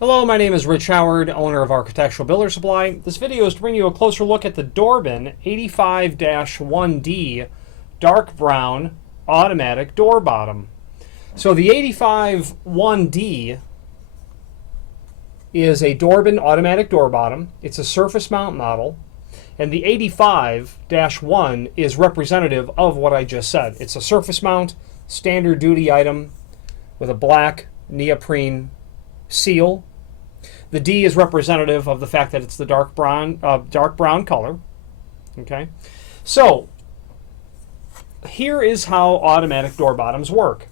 Hello, my name is Rich Howard, owner of Architectural Builder Supply. This video is to bring you a closer look at the Dorbin 85-1D dark brown automatic door bottom. So the 85-1D is a Dorbin automatic door bottom. It's a surface mount model. And the 85-1 is representative of what I just said. It's a surface mount, standard duty item with a black neoprene seal. The D is representative of the fact that it's the dark brown color. Okay, so here is how automatic door bottoms work.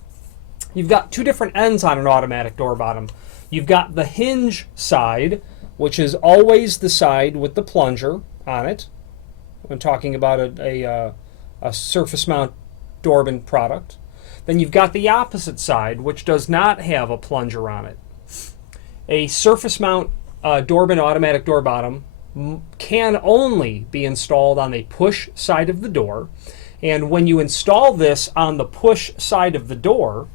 You've got two different ends on an automatic door bottom. You've got the hinge side, which is always the side with the plunger on it. When talking about a surface mount Dorbin product. Then you've got the opposite side, which does not have a plunger on it. A surface mount Dorbin automatic door bottom can only be installed on the push side of the door. And when you install this on the push side of the door,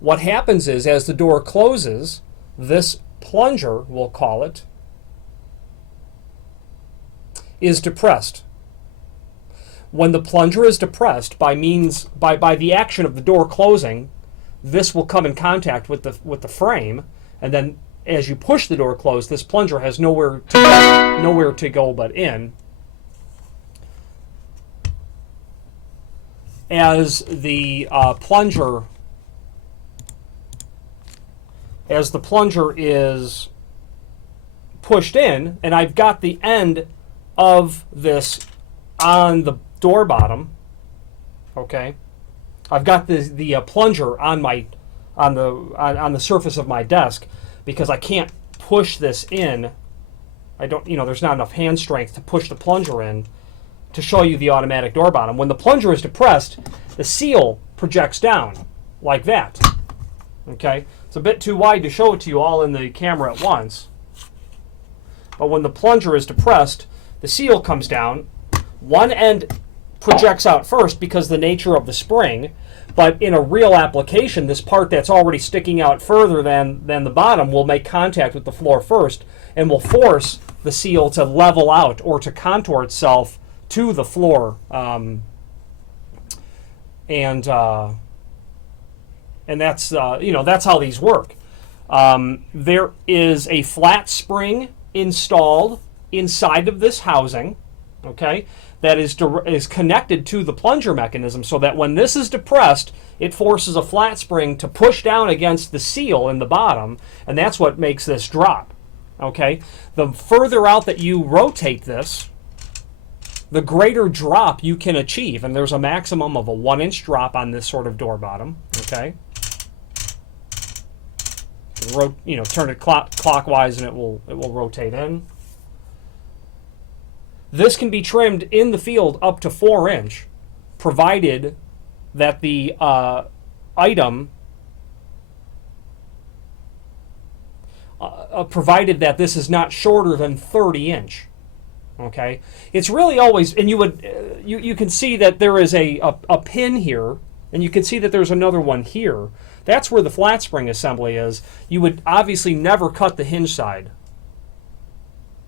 what happens is as the door closes, this plunger, we'll call it, is depressed. When the plunger is depressed by the action of the door closing, this will come in contact with the frame. And then as you push the door closed, this plunger has nowhere to go but in. As the plunger is pushed in, and I've got the end of this on the door bottom, okay? I've got the plunger on the surface of my desk because I can't push this in. There's not enough hand strength to push the plunger in to show you the automatic door bottom. When the plunger is depressed, the seal projects down like that. Okay? It's a bit too wide to show it to you all in the camera at once. But when the plunger is depressed, the seal comes down. One end projects out first because of the nature of the spring. But in a real application, this part that's already sticking out further than the bottom will make contact with the floor first and will force the seal to level out or to contour itself to the floor. And that's that's how these work. There is a flat spring installed inside of this housing, okay, that is connected to the plunger mechanism so that when this is depressed, it forces a flat spring to push down against the seal in the bottom, and that's what makes this drop. Okay? The further out that you rotate this, the greater drop you can achieve, and there's a maximum of a 1-inch drop on this sort of door bottom. Okay? Turn it clockwise and it will rotate in. This can be trimmed in the field up to 4-inch, provided that the provided that this is not shorter than 30-inch. Okay, it's really always, and you can see that there is a pin here, and you can see that there's another one here. That's where the flat spring assembly is. You would obviously never cut the hinge side.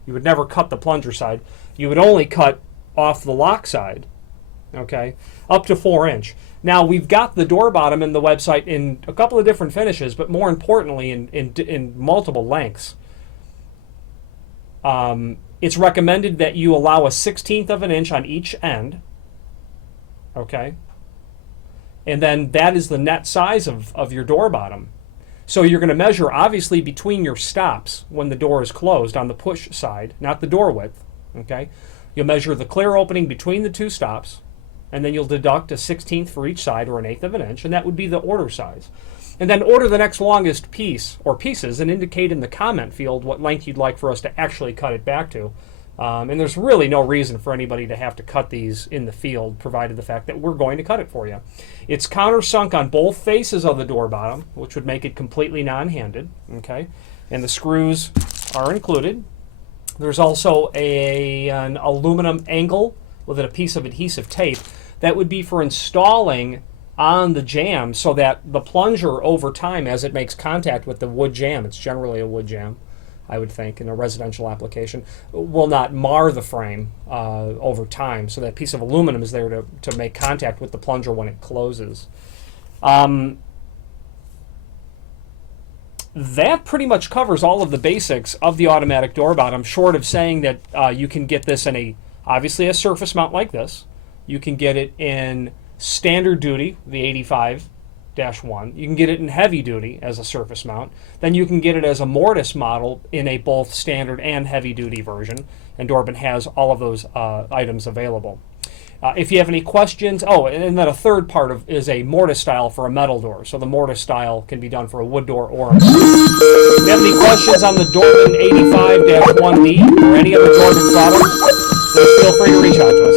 You would never cut the plunger side. You would only cut off the lock side, okay, up to 4-inch. Now, we've got the door bottom in the website in a couple of different finishes, but more importantly, in multiple lengths. It's recommended that you allow a 1/16 of an inch on each end, okay, and then that is the net size of your door bottom. So you're going to measure, obviously, between your stops when the door is closed on the push side, not the door width. Okay, you'll measure the clear opening between the two stops, and then you'll deduct a 1/16 for each side, or 1/8 of an inch, and that would be the order size. And then order the next longest piece or pieces and indicate in the comment field what length you'd like for us to actually cut it back to. And there's really no reason for anybody to have to cut these in the field, provided the fact that we're going to cut it for you. It's countersunk on both faces of the door bottom, which would make it completely non-handed. Okay, and the screws are included. There's also an aluminum angle with a piece of adhesive tape that would be for installing on the jamb so that the plunger over time, as it makes contact with the wood jamb, it's generally a wood jamb, I would think, in a residential application, will not mar the frame over time. So that piece of aluminum is there to make contact with the plunger when it closes. That pretty much covers all of the basics of the automatic door bottom, short of saying that you can get this in obviously a surface mount like this. You can get it in standard duty, the 85-1. You can get it in heavy duty as a surface mount. Then you can get it as a mortise model in a both standard and heavy duty version. And Dorbin has all of those items available. If you have any questions, and then a third part is a mortise style for a metal door. So the mortise style can be done for a wood door or a metal door. If you have any questions on the Dorbin 85-1D or any other Dorbin products, please feel free to reach out to us.